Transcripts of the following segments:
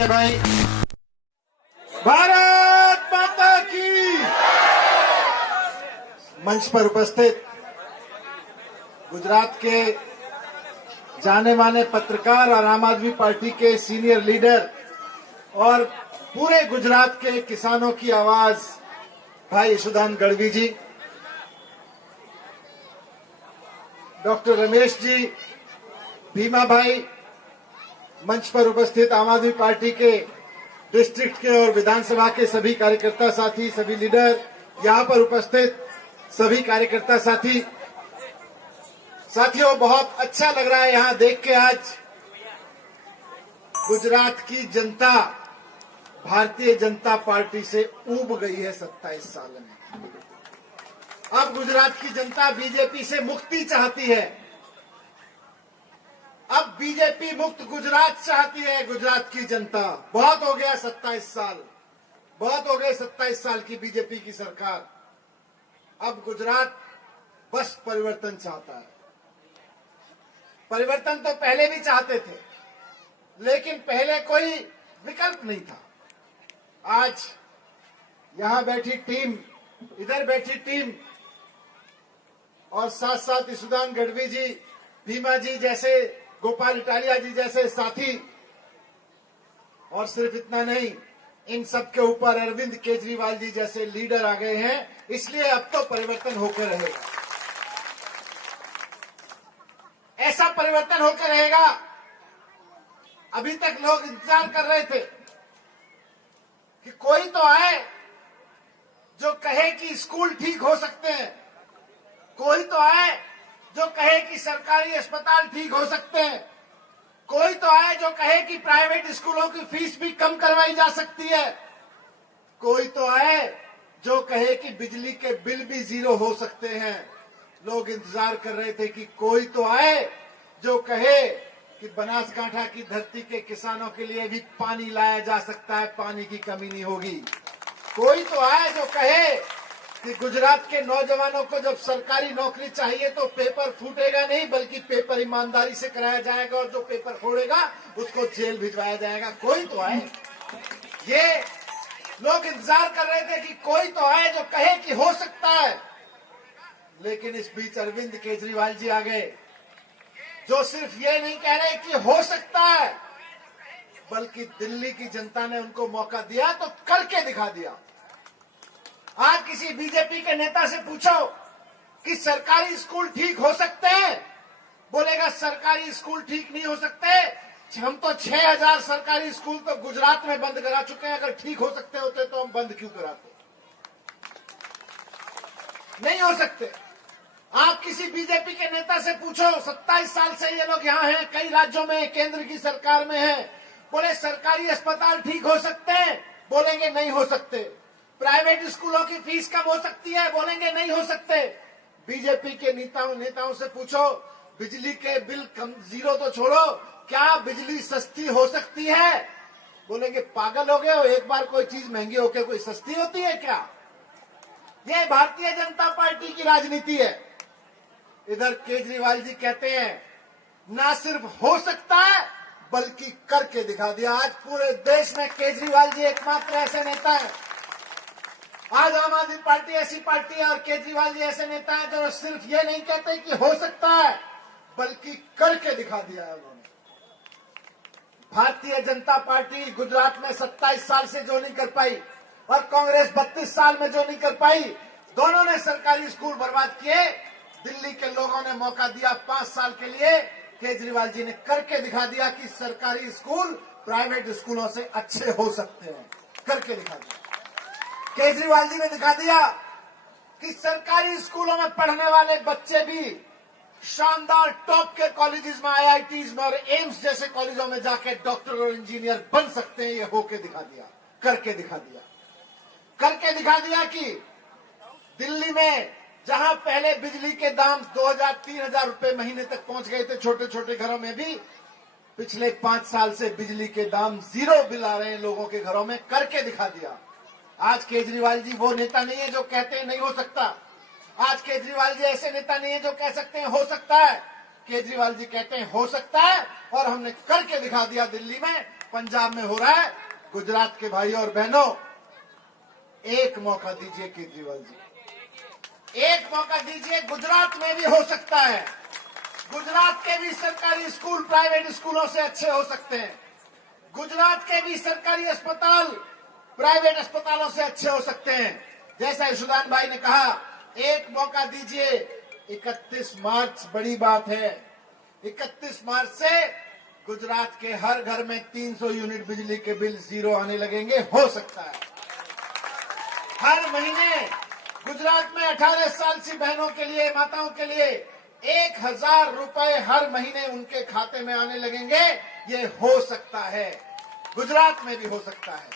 है भाई। भारत माता की। मंच पर उपस्थित गुजरात के जाने माने पत्रकार और आम आदमी पार्टी के सीनियर लीडर और पूरे गुजरात के किसानों की आवाज भाई यशोदान गढ़वी जी, डॉक्टर रमेश जी, भीमा भाई, मंच पर उपस्थित आम आदमी पार्टी के डिस्ट्रिक्ट के और विधानसभा के सभी कार्यकर्ता साथी, सभी लीडर, यहां पर उपस्थित सभी कार्यकर्ता साथी, साथियों, बहुत अच्छा लग रहा है यहां देख के। आज गुजरात की जनता भारतीय जनता पार्टी से ऊब गई है 27 साल में। अब गुजरात की जनता बीजेपी से मुक्ति चाहती है। अब बीजेपी मुक्त गुजरात चाहती है गुजरात की जनता। बहुत हो गया 27 साल, बहुत हो गए 27 साल की बीजेपी की सरकार। अब गुजरात बस परिवर्तन चाहता है। परिवर्तन तो पहले भी चाहते थे, लेकिन पहले कोई विकल्प नहीं था। आज यहां बैठी टीम, इधर बैठी टीम और साथ साथ यशोदान गढ़वी जी, भीमा जी जैसे, गोपाल इटालिया जी जैसे साथी, और सिर्फ इतना नहीं, इन सब के ऊपर अरविंद केजरीवाल जी जैसे लीडर आ गए हैं। इसलिए अब तो परिवर्तन होकर रहेगा, ऐसा परिवर्तन होकर रहेगा। अभी तक लोग इंतजार कर रहे थे कि कोई तो आए जो कहे कि स्कूल ठीक हो सकते हैं, कोई तो आए जो कहे कि सरकारी अस्पताल ठीक हो सकते हैं, कोई तो आए जो कहे कि प्राइवेट स्कूलों की फीस भी कम करवाई जा सकती है, कोई तो आए जो कहे कि बिजली के बिल भी जीरो हो सकते हैं। लोग इंतजार कर रहे थे कि कोई तो आए जो कहे कि बनासकांठा की धरती के किसानों के लिए भी पानी लाया जा सकता है, पानी की कमी नहीं होगी। कोई तो आए जो कहे कि गुजरात के नौजवानों को जब सरकारी नौकरी चाहिए तो पेपर फूटेगा नहीं, बल्कि पेपर ईमानदारी से कराया जाएगा, और जो पेपर फोड़ेगा उसको जेल भिजवाया जाएगा। कोई तो आए, ये लोग इंतजार कर रहे थे कि कोई तो आए जो कहे कि हो सकता है। लेकिन इस बीच अरविंद केजरीवाल जी आ गए, जो सिर्फ ये नहीं कह रहे कि हो सकता है, बल्कि दिल्ली की जनता ने उनको मौका दिया तो करके दिखा दिया। आज किसी बीजेपी के नेता से पूछो कि सरकारी स्कूल ठीक हो सकते हैं, बोलेगा सरकारी स्कूल ठीक नहीं हो सकते। हम तो 6000 सरकारी स्कूल तो गुजरात में बंद करा चुके हैं, अगर ठीक हो सकते होते तो हम बंद क्यों कराते? नहीं हो सकते। आप किसी बीजेपी के नेता से पूछो, 27 साल से ये लोग यहाँ हैं, कई राज्यों में, केंद्र की सरकार में हैं, बोले सरकारी अस्पताल ठीक हो सकते हैं, बोलेंगे नहीं हो सकते। प्राइवेट स्कूलों की फीस कम हो सकती है, बोलेंगे नहीं हो सकते। बीजेपी के नेताओं से पूछो, बिजली के बिल कम जीरो तो छोड़ो, क्या बिजली सस्ती हो सकती है? बोलेंगे पागल हो गए हो, एक बार कोई चीज महंगी होकर कोई सस्ती होती है क्या? ये भारतीय जनता पार्टी की राजनीति है। इधर केजरीवाल जी कहते हैं ना सिर्फ हो सकता है बल्कि करके दिखा दिया। आज पूरे देश में केजरीवाल जी एकमात्र ऐसे नेता हैं। आज आम आदमी पार्टी ऐसी पार्टी है और केजरीवाल जी ऐसे नेता हैं जो सिर्फ ये नहीं कहते कि हो सकता है, बल्कि करके दिखा दिया है उन्होंने। भारतीय जनता पार्टी गुजरात में 27 साल से जो नहीं कर पाई और कांग्रेस 32 साल में जो नहीं कर पाई, दोनों ने सरकारी स्कूल बर्बाद किए। दिल्ली के लोगों ने मौका दिया 5 साल के लिए, केजरीवाल जी ने करके दिखा दिया कि सरकारी स्कूल प्राइवेट स्कूलों से अच्छे हो सकते हैं। करके दिखा दिया। केजरीवाल जी ने दिखा दिया कि सरकारी स्कूलों में पढ़ने वाले बच्चे भी शानदार टॉप के कॉलेजेस में, आईआईटीज में और एम्स जैसे कॉलेजों में जाके डॉक्टर और इंजीनियर बन सकते हैं। ये होके दिखा दिया, करके दिखा दिया। करके दिखा दिया कि दिल्ली में जहां पहले बिजली के दाम 2000-3000 रुपए महीने तक पहुंच गए थे छोटे छोटे घरों में, भी पिछले 5 साल से बिजली के दाम जीरो बिल आ रहे हैं लोगों के घरों में। करके दिखा दिया। आज केजरीवाल जी वो नेता नहीं है जो कहते हैं नहीं हो सकता। आज केजरीवाल जी ऐसे नेता नहीं है जो कह सकते हैं हो सकता है। केजरीवाल जी कहते हैं हो सकता है, और हमने करके दिखा दिया दिल्ली में। पंजाब में हो रहा है। गुजरात के भाइयों और बहनों, एक मौका दीजिए केजरीवाल जी, एक मौका दीजिए। गुजरात में भी हो सकता है। गुजरात के भी सरकारी स्कूल प्राइवेट स्कूलों से अच्छे हो सकते हैं। गुजरात के भी सरकारी अस्पताल प्राइवेट अस्पतालों से अच्छे हो सकते हैं। जैसा यशोदान भाई ने कहा, एक मौका दीजिए। 31 मार्च बड़ी बात है। 31 मार्च से गुजरात के हर घर में 300 यूनिट बिजली के बिल जीरो आने लगेंगे। हो सकता है हर महीने गुजरात में 18 साल सी बहनों के लिए, माताओं के लिए 1000 रुपए हर महीने उनके खाते में आने लगेंगे। ये हो सकता है, गुजरात में भी हो सकता है।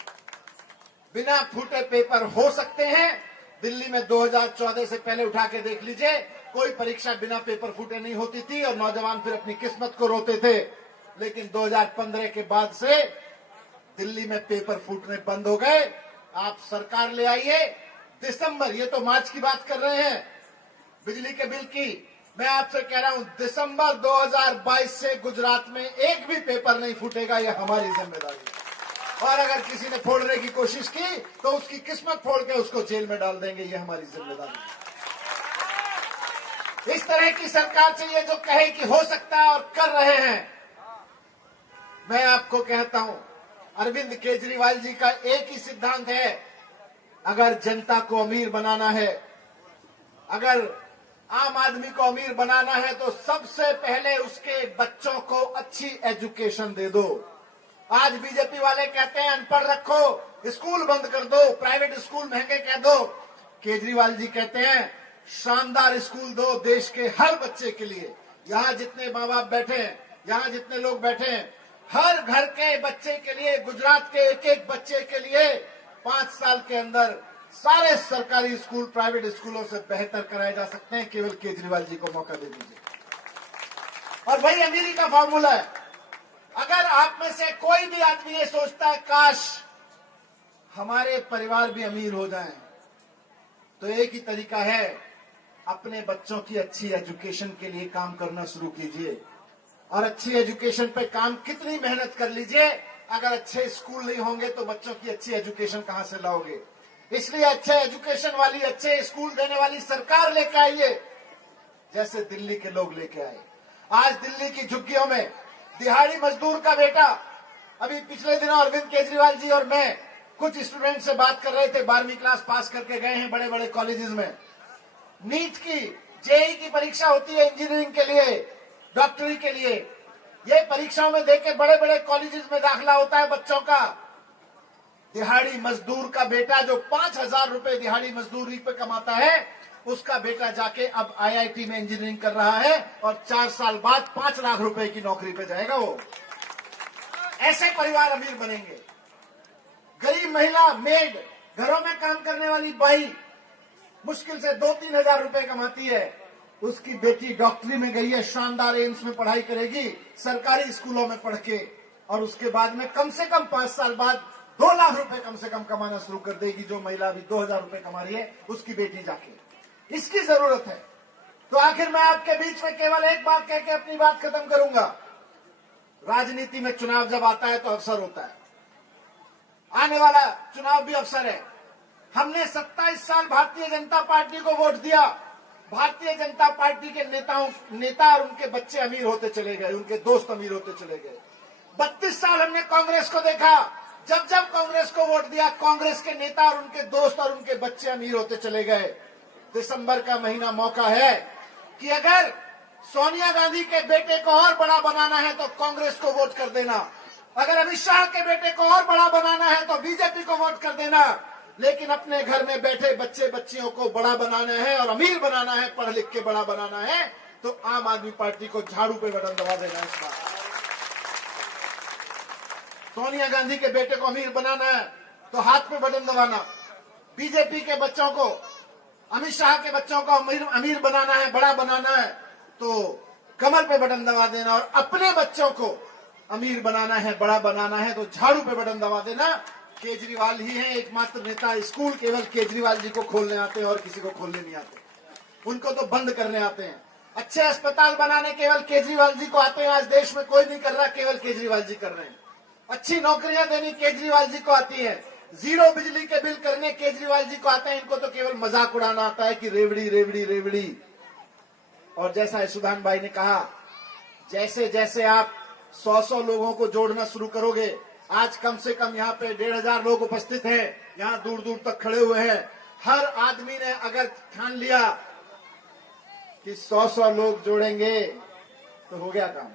बिना फूटे पेपर हो सकते हैं। दिल्ली में 2014 से पहले उठा के देख लीजिए, कोई परीक्षा बिना पेपर फूटे नहीं होती थी और नौजवान फिर अपनी किस्मत को रोते थे। लेकिन 2015 के बाद से दिल्ली में पेपर फूटने बंद हो गए। आप सरकार ले आइए। दिसंबर, ये तो मार्च की बात कर रहे हैं बिजली के बिल की, मैं आपसे कह रहा हूं दिसंबर 2022 से गुजरात में एक भी पेपर नहीं फूटेगा। ये हमारी जिम्मेदारी है। और अगर किसी ने फोड़ने की कोशिश की तो उसकी किस्मत फोड़ के उसको जेल में डाल देंगे। ये हमारी जिम्मेदारी है। इस तरह की सरकार चाहिए जो कहे कि हो सकता है और कर रहे हैं। मैं आपको कहता हूं, अरविंद केजरीवाल जी का एक ही सिद्धांत है, अगर जनता को अमीर बनाना है, अगर आम आदमी को अमीर बनाना है तो सबसे पहले उसके बच्चों को अच्छी एजुकेशन दे दो। आज बीजेपी वाले कहते हैं अनपढ़ रखो, स्कूल बंद कर दो, प्राइवेट स्कूल महंगे कह दो। केजरीवाल जी कहते हैं शानदार स्कूल दो देश के हर बच्चे के लिए। यहां जितने माँ बाप बैठे हैं, यहां जितने लोग बैठे हैं, हर घर के बच्चे के लिए, गुजरात के एक एक बच्चे के लिए 5 साल के अंदर सारे सरकारी स्कूल प्राइवेट स्कूलों से बेहतर कराए जा सकते हैं। केवल केजरीवाल जी को मौका दे दीजिए। और वही अमीरी का फॉर्मूला है। अगर आप में से कोई भी आदमी ये सोचता है काश हमारे परिवार भी अमीर हो जाएं, तो एक ही तरीका है, अपने बच्चों की अच्छी एजुकेशन के लिए काम करना शुरू कीजिए। और अच्छी एजुकेशन पे काम कितनी मेहनत कर लीजिए, अगर अच्छे स्कूल नहीं होंगे तो बच्चों की अच्छी एजुकेशन कहां से लाओगे। इसलिए अच्छे एजुकेशन वाली, अच्छे स्कूल देने वाली सरकार लेके आइए, जैसे दिल्ली के लोग लेके आए। आज दिल्ली की झुग्गियों में दिहाड़ी मजदूर का बेटा, अभी पिछले दिनों अरविंद केजरीवाल जी और मैं कुछ स्टूडेंट से बात कर रहे थे, 12वीं क्लास पास करके गए हैं बड़े बड़े कॉलेजेस में। नीट की, जेई की परीक्षा होती है इंजीनियरिंग के लिए, डॉक्टरी के लिए। ये परीक्षाओं में देके बड़े बड़े कॉलेजेस में दाखिला होता है बच्चों का। दिहाड़ी मजदूर का बेटा जो 5000 रुपए दिहाड़ी मजदूरी पे कमाता है, उसका बेटा जाके अब आईआईटी में इंजीनियरिंग कर रहा है और 4 साल बाद 5 लाख रुपए की नौकरी पे जाएगा वो। ऐसे परिवार अमीर बनेंगे। गरीब महिला, मेड, घरों में काम करने वाली बाई मुश्किल से 2-3 हजार रुपए कमाती है, उसकी बेटी डॉक्टरी में गई है, शानदार एम्स में पढ़ाई करेगी, सरकारी स्कूलों में पढ़ के, और उसके बाद में कम से कम 5 साल बाद 2 लाख रुपए कम से कम कमाना शुरू कर देगी। जो महिला अभी 2000 रुपए कमा रही है, उसकी बेटी जाके। इसकी जरूरत है। तो आखिर मैं आपके बीच में केवल एक बात कह के अपनी बात खत्म करूंगा। राजनीति में चुनाव जब आता है तो अवसर होता है। आने वाला चुनाव भी अवसर है। हमने 27 साल भारतीय जनता पार्टी को वोट दिया। भारतीय जनता पार्टी के नेता और उनके बच्चे अमीर होते चले गए, उनके दोस्त अमीर होते चले गए। 32 साल हमने कांग्रेस को देखा। जब जब कांग्रेस को वोट दिया, कांग्रेस के नेता और उनके दोस्त और उनके बच्चे अमीर होते चले गए। दिसंबर का महीना मौका है कि अगर सोनिया गांधी के बेटे को और बड़ा बनाना है तो कांग्रेस को वोट कर देना, अगर अमित शाह के बेटे को और बड़ा बनाना है तो बीजेपी को वोट कर देना। लेकिन अपने घर में बैठे बच्चे बच्चियों को बड़ा बनाना है और अमीर बनाना है, पढ़ लिख के बड़ा बनाना है, तो आम आदमी पार्टी को झाड़ू पे बटन दबा देना। इस बार सोनिया गांधी के बेटे को अमीर बनाना है तो हाथ पे बटन दबाना। बीजेपी के बच्चों को, अमित शाह के बच्चों को अमीर बनाना है, बड़ा बनाना है तो कमर पे बटन दबा देना। और अपने बच्चों को अमीर बनाना है, बड़ा बनाना है तो झाड़ू पे बटन दबा देना। केजरीवाल ही है एकमात्र नेता, स्कूल केवल केजरीवाल जी को खोलने आते हैं और किसी को खोलने नहीं आते। उनको तो बंद करने आते हैं। अच्छे अस्पताल बनाने केवल केजरीवाल जी को आते हैं। आज देश में कोई नहीं कर रहा, केवल केजरीवाल जी कर रहे हैं। अच्छी नौकरियां देनी केजरीवाल जी को आती है, जीरो बिजली के बिल करने केजरीवाल जी को आता है। इनको तो केवल मजाक उड़ाना आता है कि रेवड़ी रेवड़ी रेवड़ी। और जैसा यशोदान भाई ने कहा, जैसे जैसे आप 100 लोगों को जोड़ना शुरू करोगे, आज कम से कम यहाँ पे 1,500 लोग उपस्थित हैं, यहाँ दूर दूर तक खड़े हुए हैं। हर आदमी ने अगर ठान लिया कि 100 लोग जोड़ेंगे तो हो गया काम।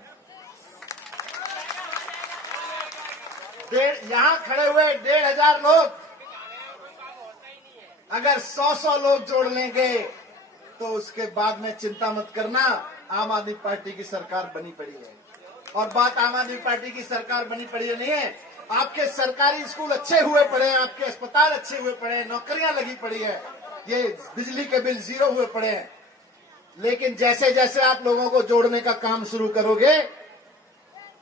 यहाँ खड़े हुए 1,500 लोग अगर 100 लोग जोड़ लेंगे तो उसके बाद में चिंता मत करना, आम आदमी पार्टी की सरकार बनी पड़ी है। और बात आम आदमी पार्टी की सरकार बनी पड़ी है नहीं है, आपके सरकारी स्कूल अच्छे हुए पड़े हैं, आपके अस्पताल अच्छे हुए पड़े हैं, नौकरियां लगी पड़ी है, ये बिजली के बिल जीरो हुए पड़े हैं। लेकिन जैसे जैसे आप लोगों को जोड़ने का काम शुरू करोगे,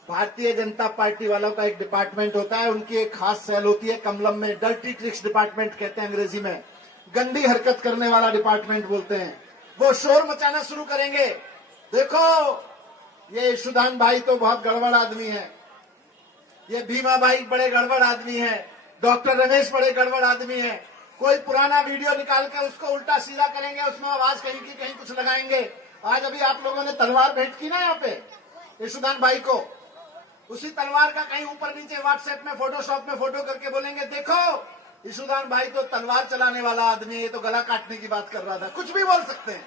भारतीय जनता पार्टी वालों का एक डिपार्टमेंट होता है, उनकी एक खास सेल होती है कमलम में, डर्टी ट्रिक्स डिपार्टमेंट कहते हैं अंग्रेजी में, गंदी हरकत करने वाला डिपार्टमेंट बोलते हैं। वो शोर मचाना शुरू करेंगे, देखो ये यशोदान भाई तो बहुत गड़बड़ आदमी है, ये भीमा भाई बड़े गड़बड़ आदमी है, डॉक्टर रमेश बड़े गड़बड़ आदमी है। कोई पुराना वीडियो निकाल कर उसको उल्टा सीधा करेंगे, उसमें आवाज कहीं की कहीं कुछ लगाएंगे। आज अभी आप लोगों ने तलवार भेंट की ना यहाँ पे यशोदान भाई को, उसी तलवार का कहीं ऊपर नीचे व्हाट्सएप में फोटोशॉप में फोटो करके बोलेंगे देखो यशोदान भाई तो तलवार चलाने वाला आदमी है, ये तो गला काटने की बात कर रहा था। कुछ भी बोल सकते हैं,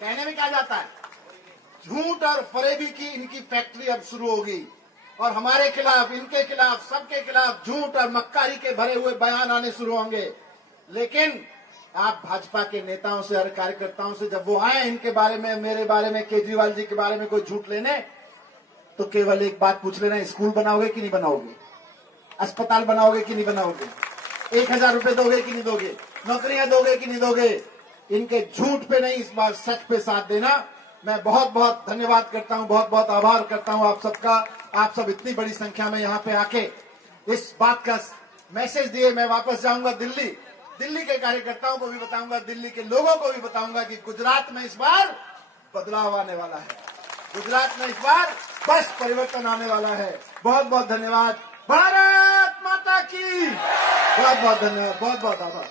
कहने में क्या जाता है। झूठ और फरेबी की इनकी फैक्ट्री अब शुरू होगी और हमारे खिलाफ, इनके खिलाफ, सबके खिलाफ झूठ और मक्कारी के भरे हुए बयान आने शुरू होंगे। लेकिन आप भाजपा के नेताओं से और कार्यकर्ताओं से जब वो आए इनके बारे में, मेरे बारे में, केजरीवाल जी के बारे में कोई झूठ लेने, तो केवल एक बात पूछ लेना, स्कूल बनाओगे कि नहीं बनाओगे, अस्पताल बनाओगे कि नहीं बनाओगे, 1,000 रुपए दोगे कि नहीं दोगे, नौकरियां दोगे कि नहीं दोगे। इनके झूठ पे नहीं, इस बार सच पे साथ देना। मैं बहुत बहुत धन्यवाद करता हूं, बहुत बहुत आभार करता हूं आप सबका। आप सब इतनी बड़ी संख्या में यहाँ पे आके इस बात का मैसेज दिए। मैं वापस जाऊंगा दिल्ली, दिल्ली के कार्यकर्ताओं को भी बताऊंगा, दिल्ली के लोगों को भी बताऊंगा कि गुजरात में इस बार बदलाव आने वाला है, गुजरात में इस बार बस परिवर्तन आने वाला है। बहुत बहुत धन्यवाद। भारत माता की बहुत बहुत धन्यवाद, बहुत बहुत आभार।